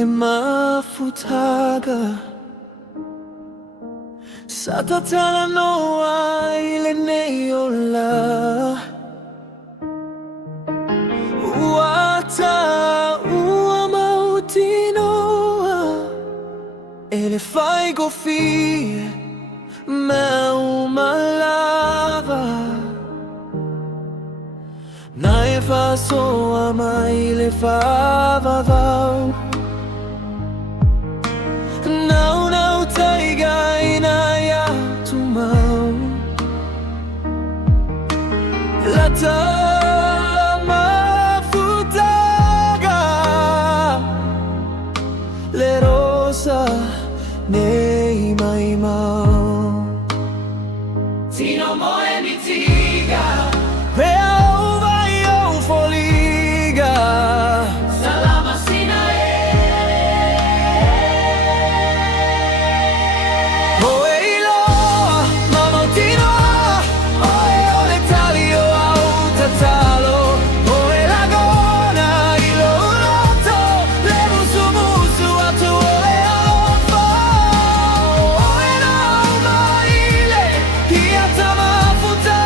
le mafutaga Satatala noa ile neola Wata ua mautinoa Ele fai gofi Meu malava Na e fa so ama ile fa vavau Nau taiga ina ya tumau Lata mafutaga Le rosa nei mai mau Tino moe mitiga Pea uva io foliga Salama sinae Oe ilo mamotino Oe ole talio au tatalo Oe lagona ilo uloto Le musu musu atu oe alofa Oe na umaile Hiata mafuta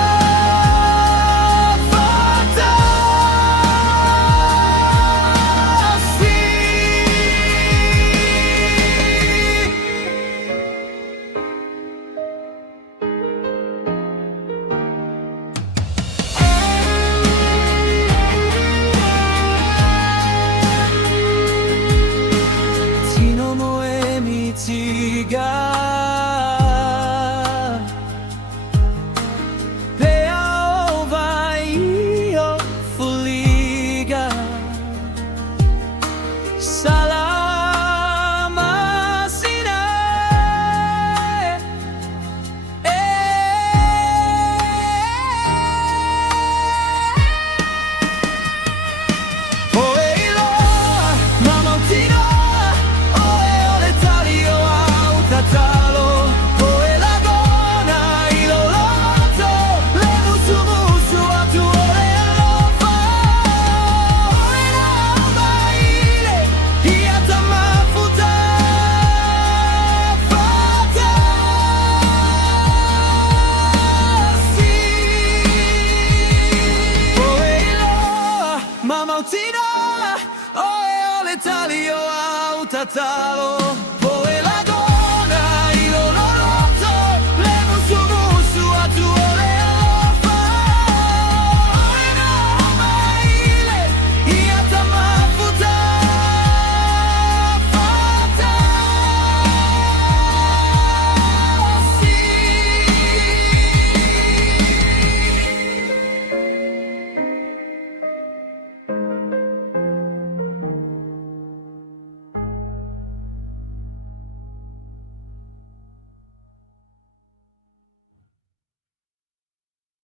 Tiga Pea ova io fuliga Salama sinae Oe ilo mamotino Talo, oe lagona, ilo loto Le musu musu atu ole alofa Oe na umaile, hiata mafuta Fata si Oe ilo, mamautina Oe ole talio au tatalo